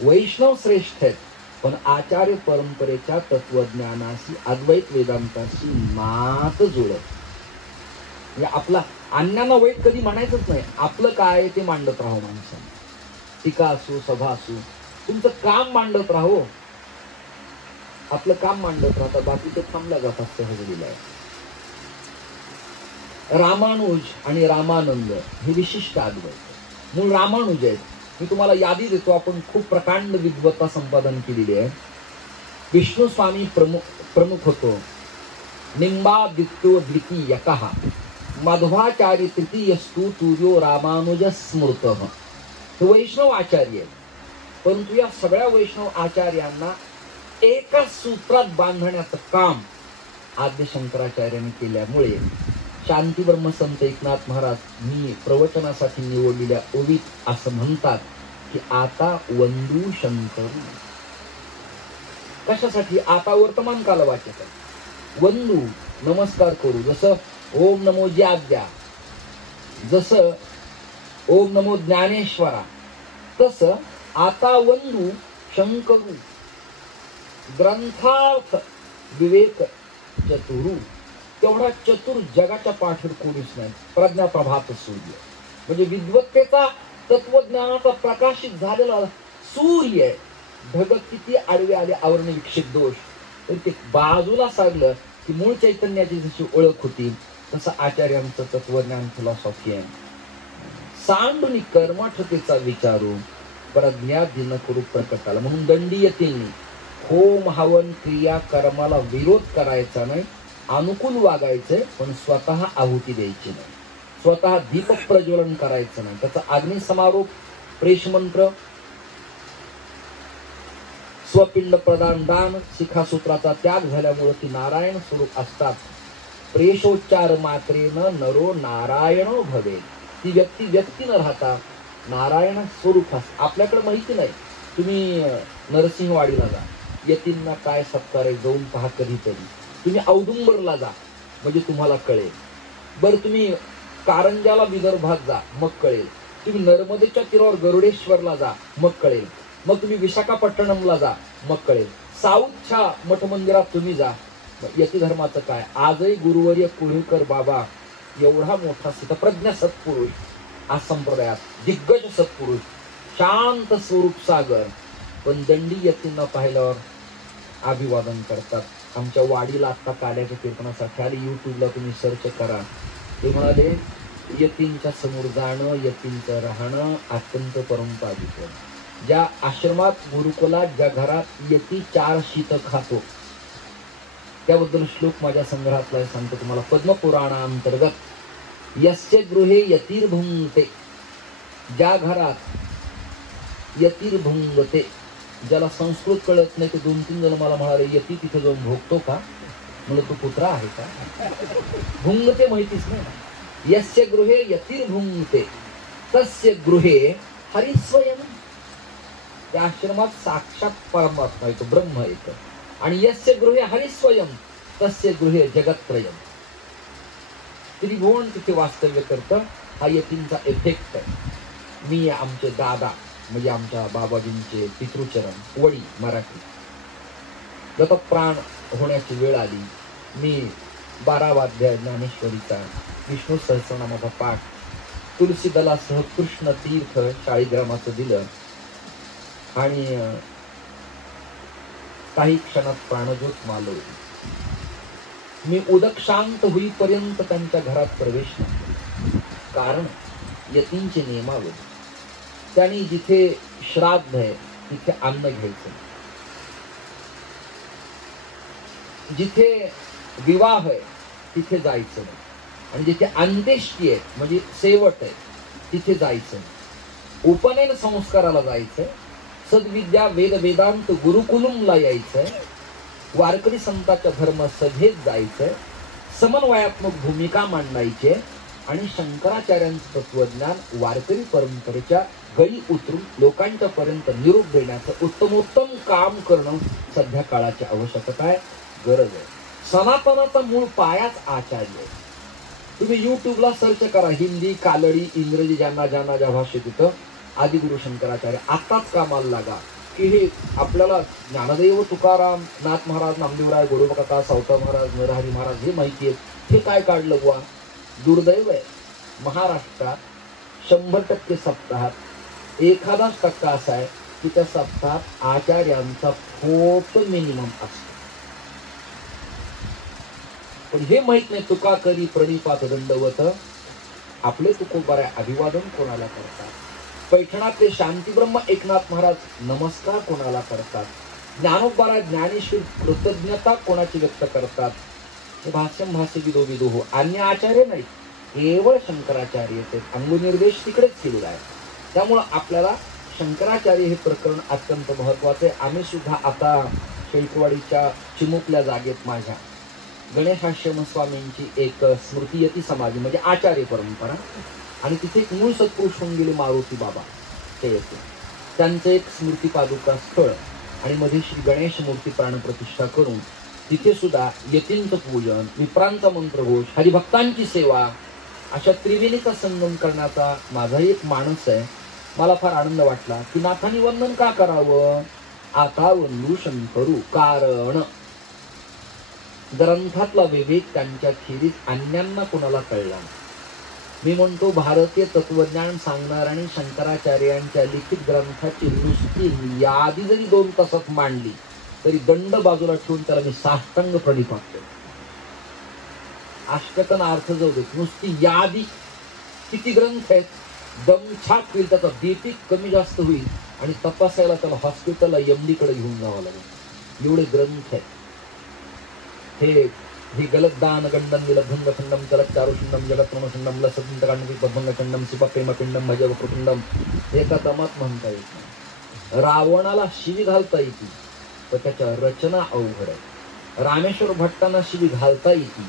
वैष्णव श्रेष्ठ आहेत, पण आचार्य परंपरेच्या तत्वज्ञानाशी अद्वैत वेदांताशी नात जुळत. आपला अन्यांना वाईट कधी म्हणायचंच नाही. आपलं काय ते मांडत राहो माणसाने. टीका असो, सभा असो, तुमचं काम मांडत राहो. आपलं काम मांडत राहता, बाकी ते थांबल्या जातात. सहजलीला आहे. रामानुज आणि रामानंद हे विशिष्ट अद्वैत. मूळ रामानुज आहेत. मी तुम्हाला यादी देतो. आपण खूप प्रकांड विद्वत्ता संपादन केलेली आहे. विष्णू स्वामी प्रमुख होतो. निंबादित्यो द्वितीयकः मध्वाचार्य तृतीयस्तु तुर्यो रामानुज स्मृत. हे वैष्णव आचार्य आहे, परंतु या सगळ्या वैष्णव आचार्यांना एका सूत्रात बांधण्याचं काम आद्य शंकराचार्यांनी केल्यामुळे शांती ब्रह्मसंत एकनाथ महाराज मी प्रवचनासाठी निवडलेल्या ओवीत असं म्हणतात की आता वंदू शंकरू. कशासाठी? आता वर्तमान काल वाचक आहे. वंदू नमस्कार करू, जसं ओम नमो ज्ञाद्या, जसं ओम नमो ज्ञानेश्वरा, तसं आता वंदू शंकरू. ग्रंथार्थ विवेक चतुरू. तेवढा चतुर जगाच्या पाठीवर कोणीच नाही. प्रज्ञा प्रभात सूर्य म्हणजे विद्वत्तेचा तत्वज्ञानाचा प्रकाशित झालेला सूर्य. ढग किती आडवे आले आवरण विक्षित दोष, तर ते बाजूला सारलं की मूळ चैतन्याची जशी ओळख होती तसं आचार्यांचं तत्वज्ञान फिलॉसॉफी आहे. सांडून कर्मठतेचा विचारू प्रज्ञा दिन करू प्रकटाला. म्हणून दंडी येतील होम हवन क्रिया कर्माला विरोध करायचा नाही, अनुकूल वागायचंय, पण स्वतः आहुती द्यायची नाही, स्वतः दीप प्रज्वलन करायचं नाही. त्याचा अग्नि समारोप प्रेषमंत्र स्वपिंड प्रदान दान शिखासूत्राचा त्याग झाल्यामुळे ती नारायण स्वरूप असतात. प्रेषोच्चार मात्रेनं नरो नारायण भवे. ती व्यक्ती न राहता नारायण स्वरूप असत. आपल्याकडे माहिती नाही. तुम्ही नरसिंहवाडीला जा, यतींना काय सत्कार आहे जाऊन पहा कधीतरी. तुम्ही औदुंबरला जा म्हणजे तुम्हाला कळेल. बरं तुम्ही कारंजाला विदर्भात जा मग कळेल. तुम्ही नर्मदेच्या तीरावर गरुडेश्वरला जा मग कळेल. मग तुम्ही विशाखापट्टणमला जा मग कळेल. साऊथच्या मठ मंदिरात तुम्ही जा. यती धर्माचं काय? आजही गुरुवर्य कुळकर बाबा एवढा मोठा स्थितप्रज्ञ सत्पुरुष, आज संप्रदायात दिग्गज सत्पुरुष, शांत स्वरूप सागर, पण दंडी यतींना पाहिल्यावर अभिवादन करतात. आमच्या वाडीला आता काल्याच्या कीर्तनासाठी आले, युट्यूबला तुम्ही सर्च करा. ते म्हणाले यतींच्या समोर जाणं, यतींचं राहणं अत्यंत परमपावित्र. ज्या आश्रमात गुरुकुलात ज्या घरात यती 4 शीत खातो त्याबद्दल श्लोक माझ्या संग्रहातला सांगतो तुम्हाला. पद्मपुराणांतर्गत यस्य गृहे यतिर्भुंगते, ज्या घरात यतिर्भुंगते, ज्याला संस्कृत कळत नाही ते 2-3 जण मला म्हणाले यती तिथे जाऊन भोगतो का? म्हणलं तू पुत्रा आहे का? भुंगते माहितीच नाही. यस्य गृहे यतिर्भुंगते तस्य गृहे हरिस्वयं. त्या आश्रमात साक्षात परमात्मा येतो, ब्रह्म येतो. आणि यस्य गृहे हरिस्वयं तस्य गृहे जगत्त्रयं. त्रिभुवन तिथे वास्तव्य करतं. हा यतींचा इफेक्ट आहे. मी आमचे दादा म्हणजे आमच्या बाबाजींचे पितृचरण वडी मराठी गतप्राण होण्याची वेळ आली. मी 12वा अध्याय ज्ञानेश्वरीचा विष्णू सहस्रनामाचा पाठ तुलसी दलासह कृष्ण तीर्थ शाळीग्रामाचं दिलं आणि काही क्षणात प्राणज्योत मालवली. मी उदक शांत होईपर्यंत त्यांच्या घरात प्रवेश नाही. कारण यतींची नियमावली. त्यांनी जिथे श्राद्ध आहे तिथे अन्न घ्यायचं, जिथे विवाह आहे तिथे जायचं नाही, आणि जिथे अंत्येष्टी आहे म्हणजे शेवट आहे तिथे जायचं नाही. उपनयन संस्काराला जायचंय, सद्विद्या वेद वेदांत गुरुकुलमला यायचंय, वारकरी संतांच्या धर्म सभेत जायचंय, समन्वयात्मक भूमिका मांडायची आणि शंकराचार्यांचं तत्वज्ञान वारकरी परंपरेच्या गळी उतरून लोकांच्या पर्यंत निरोप देण्याचं उत्तमोत्तम काम करणं सध्या काळाची आवश्यकता आहे, गरज आहे. सनातनाचा मूळ पायाच आचार्य आहे. तुम्ही युट्यूबला सर्च करा, हिंदी कालडी इंग्रजी ज्यांना ज्या भाषेत येतं आदिगुरु शंकराचार्य. आत्ताच कामाला लागा की हे आपल्याला ज्ञानदेव तुकाराम नाथ महाराज नामदेवराय गोरोबकाका सावता महाराज नरहरी महाराज हे माहिती आहे. हे काय काढलं बुवा? दुर्दैव आहे. महाराष्ट्रात 100% सप्ताहात 1% असा आहे की त्या सप्ताहात आचार्यांचा फोटो मिनिमम असतो. पण हे माहित नाही तुका करी प्रणिपात दंडवत. आपले तुकोबार अभिवादन कोणाला करतात? पैठणातले शांतीब्रह्म एकनाथ महाराज नमस्कार कोणाला करतात? ज्ञानोबारा ज्ञानेश्वर कृतज्ञता कोणाची व्यक्त करतात? हे भाष्यम भाष्य विदो विदो हो, अन्य आचार्य नाही. केवळ शंकराचार्यचे अंगुनिर्देश तिकडेच केलेला आहे. त्यामुळं आपल्याला शंकराचार्य हे प्रकरण अत्यंत महत्वाचे आहे. आम्ही सुद्धा आता शेळकेवाडीच्या चिमुकल्या जागेत माझ्या गणेशाश्रम स्वामींची एक स्मृतियती समाधी म्हणजे आचार्य परंपरा आणि तिथे एक मूळ सत्पुरुष होऊन गेले मारुती बाबा ते येते. त्यांचं एक स्मृती पादुका स्थळ आणि मध्ये श्री गणेश मूर्ती प्राणप्रतिष्ठा करून तिथे सुद्धा यतींचं पूजन, विप्रांचा मंत्रघोष, हरिभक्तांची सेवा अशा त्रिवेणीचा संगम करण्याचा माझाही एक मानस आहे. मला फार आनंद वाटला की नाथांनी वंदन का करावं. आता वंदू शंकरू कारण ग्रंथातला विवेक त्यांच्या खेरीज अन्यांना कोणाला कळला. मी म्हणतो भारतीय तत्वज्ञान सांगणार आणि शंकराचार्यांच्या लिखित ग्रंथाची नुसती यादी जरी 2 तासात मांडली तरी दंड बाजूला ठेवून त्याला मी साष्टांग प्रणिपात. अष्टकन अर्थ जाऊ देत, नुसती यादी किती ग्रंथ आहेत. दमछाक होईल, त्याचा बीपी कमी जास्त होईल आणि तपासायला त्याला हॉस्पिटलला एमडी कडे घेऊन जावं लागेल, एवढे ग्रंथ आहेत. हे गलद्दान गंडम विलभंग खंडम चलत चारुषुंडम जगत नमसुंडम लसंत कांडी बभंग खंडम शिव प्रेमपिंडम भज वक्रतुंडम एका दमात म्हणता येत नाही. रावणाला शिवी घालता येते तर त्याच्या रचना अवघड आहे. रामेश्वर भट्टांना शिवी घालता येते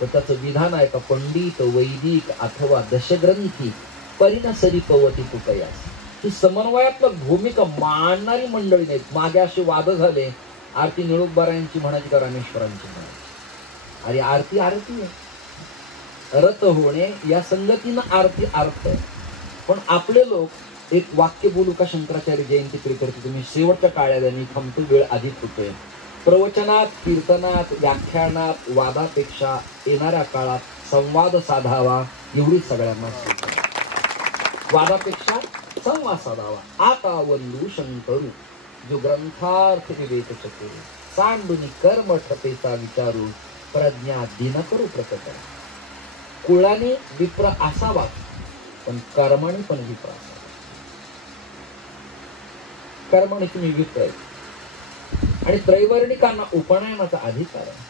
तर त्याचं विधान आहे का पंडित वैदिक अथवा दशग्रंथी परिणसरी पवती तुकयास. ही समन्वयात्मक भूमिका मांडणारी मंडळी नाहीत. मागे असे वाद झाले, आरती निळुकबारायांची म्हणायची का रामेश्वरांची म्हणायची. अरे आरती आरती आहे, रत होणे या संगतीनं आरती अर्थ आहे. पण आपले लोक एक वाक्य बोलू का शंकराचार्य जयंती प्रियकर्ते तुम्ही शेवटच्या काळ्याने थांबतो, वेळ अधिक होतोय. प्रवचनात, कीर्तनात, व्याख्यानात वादापेक्षा येणाऱ्या काळात संवाद साधावा एवढी सगळ्यांना सूचना. वादापेक्षा संवाद साधावा. आता वंदू शंकरू जो ग्रंथार्थ विवेक शके सांडून कर्म ठपेचा विचारू प्रज्ञा दिन करू प्रकट. कुळाने विप्र असावा पण कर्माने पण विप्र असावा. कर्माने तुम्ही विप्र आहे आणि त्रैवर्णिकांना उपनयनाचा अधिकार आहे,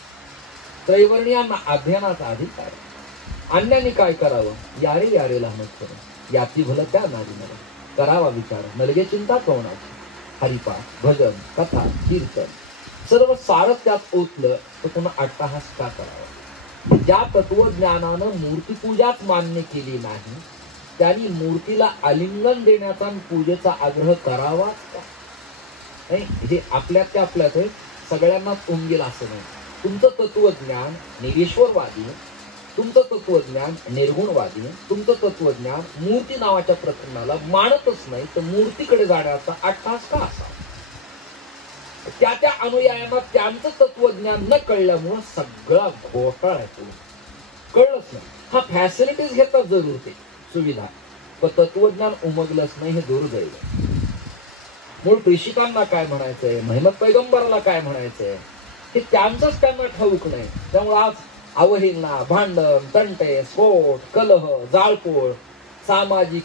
त्रैवर्णियांना अभियानाचा अधिकार आहे. अन्याने काय करावं, यारे यारे लहानच करून याती भलं त्या नारी मला करावा विचार नलगे चिंता कोणाची. हरिपाठ भजन कथा कीर्तन सर्व सारं त्यात ओतलं तर पुन्हा अट्टहास का करावा. ज्या तत्वज्ञानानं मूर्तीपूजाच मान्य केली नाही त्यांनी मूर्तीला आलिंगन देण्याचा पूजेचा आग्रह करावाच का. हे आपल्यात सगळ्यांनाच उमगेल असं नाही. तुमचं तत्वज्ञान निरीश्वरवादी, तुमचं तत्वज्ञान निर्गुणवादी, तुमचं तत्वज्ञान मूर्ती नावाच्या प्रकरणाला मानतच नाही तर मूर्तीकडे जाण्याचा अट्टहास का असा. त्या अनुयायांना त्यांचं तत्वज्ञान न कळल्यामुळं सगळा घोटाळा आहे. कळलंच नाही. हा फॅसिलिटीज घेतात जरूर ते सुविधा, पण तत्वज्ञान उमगलंच नाही हे दुर्दैव. मूळ प्रेषितांना काय म्हणायचंय, महमद पैगंबराला काय म्हणायचंय हे त्यांचंच त्यांना ठाऊक नाही. त्यामुळे आज अवहेलना, भांडण, तंटे, स्फोट, कलह, जाळपोळ, सामाजिक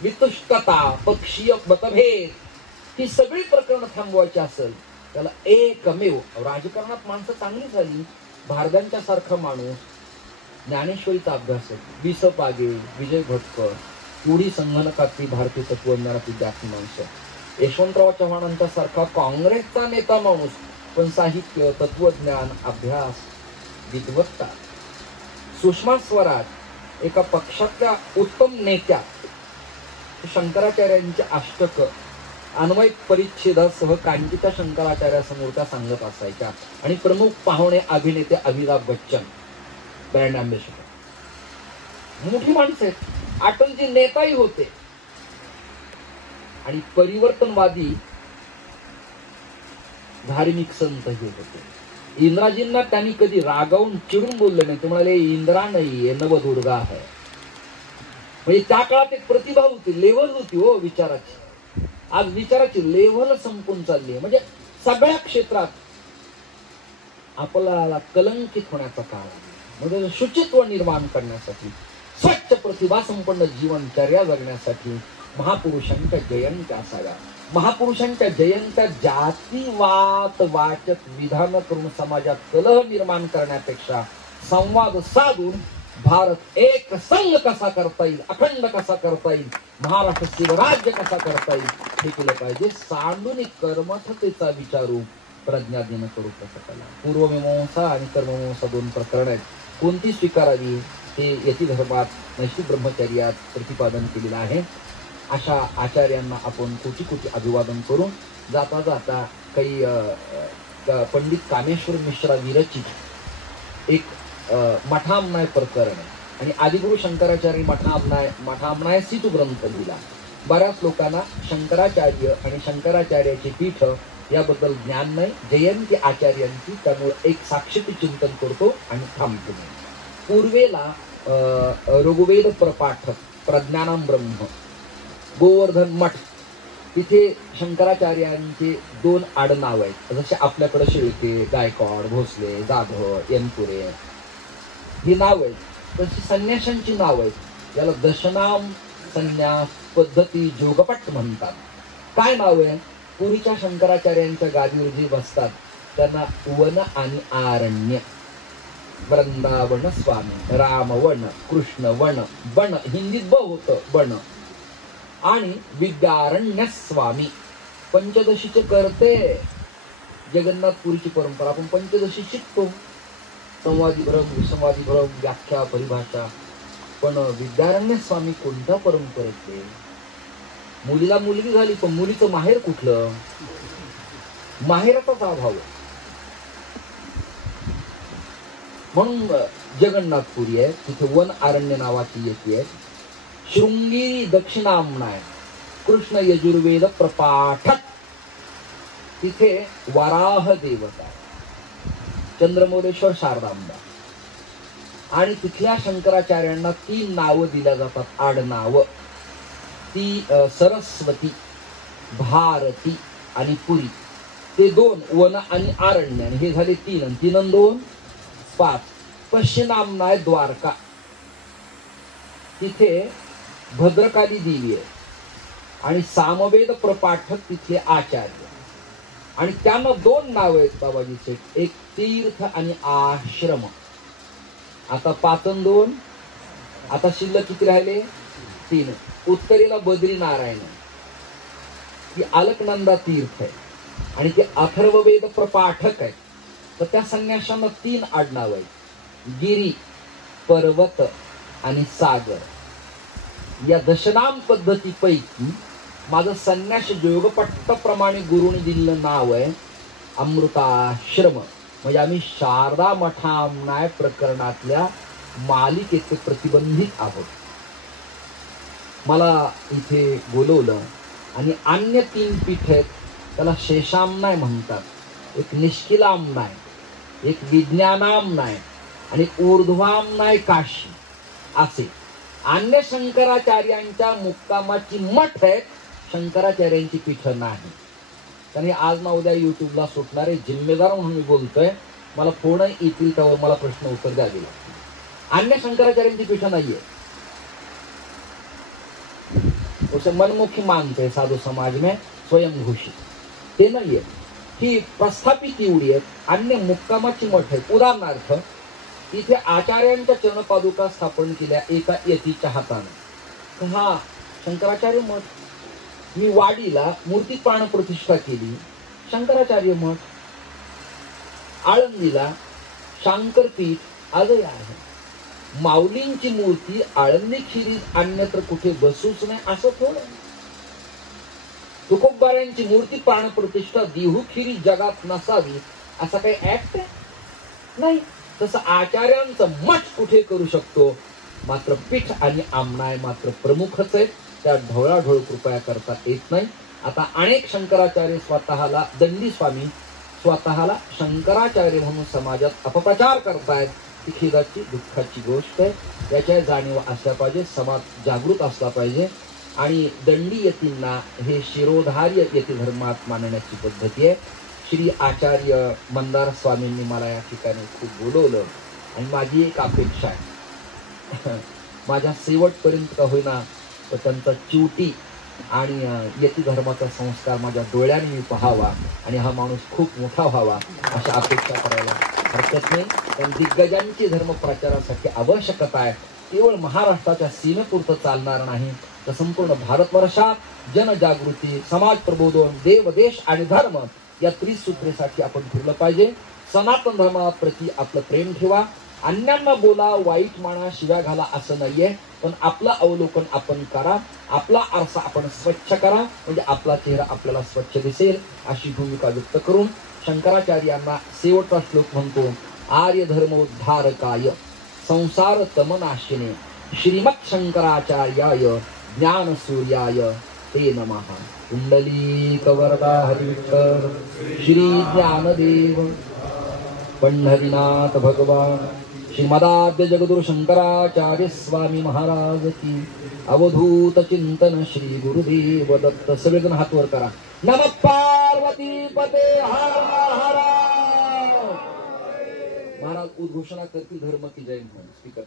वितुष्टता, पक्षीय मतभेद ही सगळी प्रकरण थांबवायची असेल त्याला एकमेव राजकारणात माणसं चांगली झाली. भारदांच्या सारखा माणूस ज्ञानेश्वरीचा अभ्यास, विस पागे, विजय भटकर, पुढी संगणकातली भारतीय तत्वज्ञानाची विद्यार्थी माणसं, यशवंतराव चव्हाणांच्या सारखा काँग्रेसचा नेता माणूस पण साहित्य, तत्वज्ञान, अभ्यास, विद्वत्ता. सुषमा स्वराज एका पक्षातल्या उत्तम नेत्या शंकराचार्यांचे अष्टक अन्वय परिच्छेदासह कांचीच्या शंकराचार्यासमोर त्या सांगत असायच्या आणि प्रमुख पाहुणे अभिनेते अमिताभ बच्चन, ब्रँड अँबॅसेडर, मोठी माणसं आहेत. अटलजी नेताही होते आणि परिवर्तनवादी धार्मिक संतही होते. इंद्राजींना त्यांनी कधी रागावून चिडून बोलले नाही. ते म्हणाले इंद्रा नाही नवदुर्गा आहे. म्हणजे त्या काळात एक प्रतिभा होती, लेव्हल होती हो विचाराची. आज विचाराची लेव्हल संपून चालली आहे. म्हणजे सगळ्या क्षेत्रात आपल्याला कलंकित होण्याचा काळ आहे. म्हणजे शुचित्व निर्माण करण्यासाठी, स्वच्छ प्रतिभा संपन्न जीवनचर्या जगण्यासाठी महापुरुषांच्या जयंत्या असाव्या. महापुरुषांच्या जयंत्या जातीवाद वाचक विधान करून समाजात कलह निर्माण करण्यापेक्षा संवाद साधून भारत एक संघ कसा करता येईल, अखंड कसा करता येईल, महाराष्ट्र शिवराज्य कसा करता येईल हे केलं पाहिजे. सांडून कर्मठतेचा विचारू प्रज्ञाधीन करू प्रसकला. पूर्वमीमांसा आणि कर्ममीमांसा दोन प्रकरण आहेत. कोणती स्वीकारावी हे यती धर्मात नैष्ठिक ब्रह्मचर्यात प्रतिपादन केलेलं आहे. अशा आचार्यांना आपण कोटी कोटी अभिवादन करून जाता जाता काही पंडित कामेश्वर मिश्रा विरचित एक मठामनाय प्रकरण आहे. आणि आदिगुरु शंकराचार्य मठामनाय सितू ग्रंथ लिहिला. बऱ्याच लोकांना शंकराचार्य आणि शंकराचार्याचे पीठ याबद्दल ज्ञान नाही. जयंती आचार्यांची, त्यामुळे एक साक्षी चिंतन करतो आणि थांबतो. पूर्वेला ऋग्वेद प्रपाठक प्रज्ञानम ब्रह्म गोवर्धन मठ, तिथे शंकराचार्यांचे दोन आडनाव आहेत. जसे आपल्याकडे शेळके, गायकवाड, भोसले, जाधव, यनपुरे ही नाव आहेत, तशी संन्याशांची नाव आहेत. याला दशनाम संन्यास पद्धती जोगपट म्हणतात. काय नाव आहे? पुरीच्या शंकराचार्यांच्या गादीवर जे बसतात त्यांना वन आणि आरण्य. वृंदावन स्वामी, रामवन, कृष्णवन, बन हिंदीत ब होतं बन, आणि विद्यारण्य स्वामी पंचदशीचे करते. जगन्नाथपुरीची परंपरा आपण पंचदशी शिकतो, संवादी भ्रम, विसंवादी भ्रम, व्याख्या, परिभाषा. पण विद्यारण्य स्वामी कोणत्या परंपरेचे? मुलीला मुलगी झाली पण मुलीचं माहेर कुठलं? माहेराचाच अभाव आहे. म्हणून जगन्नाथपुरी आहे, तिथे वन आरण्य नावाची येते आहे. शृंगी दक्षिणामनाय कृष्ण यजुर्वेद प्रपाठक, तिथे वराह देवता, चंद्रमौलेश्वर शारदांबा. आणि तिथल्या शंकराचार्यांना 3 नावं दिल्या जातात, आडनाव. ती सरस्वती, भारती आणि पुरी. ते 2 वन आणि आरण्य, आणि हे झाले 3 आणि 3 आणि 2 5. पश्चिमामनाय द्वारका, तिथे भद्रकाली देवी आहे. आणि सामवेद प्रपाठक तिथले आचार्य. आणि त्यांना 2 नाव आहेत बाबाजीचे, एक तीर्थ आणि आश्रम. आता 5 आणि 2, आता शिल्लक किती राहिले? 3. उत्तरेला बद्रीनारायण, ती अलकनंदा तीर्थ आहे, आणि ते अथर्ववेद प्रपाठक आहेत. तर त्या संन्याशांना 3 आडनाव आहेत, गिरी, पर्वत आणि सागर. या दशनाम पद्धतीपैकी माझं संन्यास योगपट्टप्रमाणे गुरुने दिलेलं नाव आहे अमृताश्रम. म्हणजे आम्ही शारदा मठामनाय प्रकरणातल्या मालिकेचे प्रतिबंधित आहोत. मला इथे बोलवलं आणि अन्य 3 पीठ आहेत, त्याला शेषामनाय म्हणतात, एक निष्किलामनाय, एक विज्ञानामनाय आणि ऊर्ध्वामनाय काशी. असे अन्य शंकराचार्यांच्या मुक्कामाची मठ आहेत, शंकराचार्यांची पीठ नाही. कारण आज ना उद्या युट्यूबला सुटणारे जिम्मेदार म्हणून मी बोलतोय, मला फोन येतील त्यावर मला प्रश्न उत्तर द्यावे लागतील. अन्य शंकराचार्यांची पीठ नाहीये. उसे मनमुखी मानते साधु समाज में स्वयं घोषित, ते नाहीये. ही प्रस्थापित एवढी आहेत. अन्य मुक्कामाची मठ आहे. उदाहरणार्थ इथे आचार्यांच्या चरणपादुका स्थापन केल्या एका यतीच्या हाताने. हा शंकराचार्य मठ. मी वाडीला मूर्ती प्राण प्रतिष्ठा केली, शंकराचार्य मठ. आळंदीला शांकरपीठ आजही आहे. माऊलींची मूर्ती आळंदी खिरीज अन्यत्र कुठे बसूच नाही असं थोडं. तुकोबाऱ्यांची मूर्ती प्राण प्रतिष्ठा देहू खिरी जगात नसावी असा काही ऍक्ट नाही. तसं आचार्यांचं मठ कुठे करू शकतो, मात्र पीठ आणि आमनाय मात्र प्रमुखच आहेत. त्या ढवळाढोळ कृपया करता येत नाही. आता अनेक शंकराचार्य स्वतःला दंडी स्वामी स्वतःला शंकराचार्य म्हणून समाजात अपप्रचार करतायत. ही खेदाची दुःखाची गोष्ट आहे. याच्या जाणीव असल्या पाहिजे, समाज जागृत असला पाहिजे. आणि दंडी यतींना हे शिरोधार्य यती धर्मात मानण्याची पद्धती आहे. श्री आचार्य मंदार स्वामींनी मला या ठिकाणी खूप बोलवलं आणि माझी एक अपेक्षा आहे, माझ्या शेवटपर्यंत का होईना तर त्यांचा चिवटी आणि यती धर्माचा संस्कार माझ्या डोळ्याने मी पाहावा आणि हा माणूस खूप मोठा व्हावा अशा अपेक्षा करायला हरकत नाही, पण दिग्गजांची धर्म प्रचारासाठी आवश्यकता आहे. केवळ महाराष्ट्राच्या सीमेपुरतं चालणार नाही, तर संपूर्ण भारतवर्षात जनजागृती, समाज प्रबोधन, देव, देश आणि धर्म या त्रिसूत्रेसाठी आपण फिरलं पाहिजे. सनातन धर्माप्रती आपलं प्रेम ठेवा. अन्यांना बोला, वाईट माना, शिव्या घाला असं नाहीये, पण आपलं अवलोकन आपण करा. आपला आरसा आपण स्वच्छ करा, म्हणजे आपला चेहरा आपल्याला स्वच्छ दिसेल. अशी भूमिका व्यक्त करून शंकराचार्यांना शेवटचा श्लोक म्हणतो, आर्य धर्मोद्धारकाय संसार तमनाशिने श्रीमत् शंकराचार्याय ज्ञान सूर्याय ते नमः. कुंडलीक वरदा हरिविठ्ठल श्री ज्ञानदेव पंढरीनाथ भगवान श्रीमदाद्य जगद्गुरु शंकराचार्य स्वामी महाराज की. अवधूत चिंतन श्री गुरुदेव दत्त. सगळेजण हात वर करा. नमः पार्वती पते हर हर. महाराज उद्घोषणा करतील धर्म की जय म्हणून. स्पीकर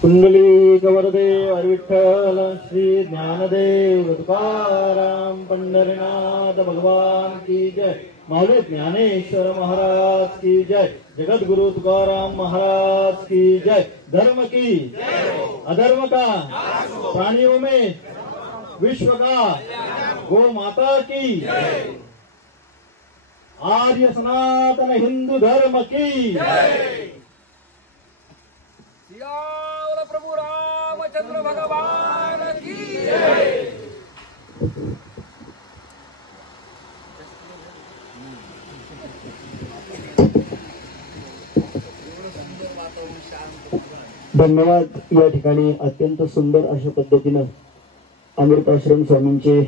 कुंडलीक वरदे हरिविठ्ठल श्री ज्ञानदेव तुकाराम पंढरीनाथ भगवान की जय. माऊली ज्ञानेश्वर महाराज की जय. जगद्गुरु तुकाराम महाराज की जय. धर्म की अधर्म का प्राणियों में विश्व का गो माता की. आर्य सनातन हिंदू धर्म की. प्रभु रामचंद्र भगवान की जय. धन्यवाद. या ठिकाणी अत्यंत सुंदर अशा पद्धतीनं अमृताश्रम स्वामींचे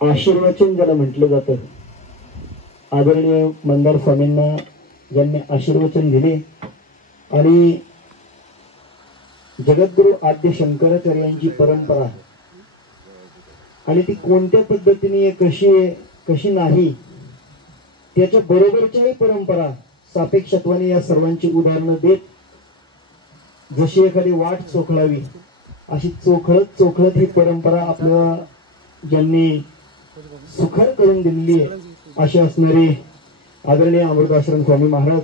आशीर्वचन ज्याला म्हटलं जातं, आदरणीय मंदार स्वामींना ज्यांनी आशीर्वचन दिले आणि जगद्गुरु आद्य शंकराचार्यांची परंपरा आणि ती कोणत्या पद्धतीने कशी नाही त्याच्या बरोबरच्याही परंपरा सापेक्षत्वाने या सर्वांची उदाहरणं देत, जशी एखादी वाट चोखळावी अशी चोखळत ही परंपरा आपल्याला ज्यांनी सुखर करून दिलेली आहे असे असणारे आदरणीय अमृताश्रम स्वामी महाराज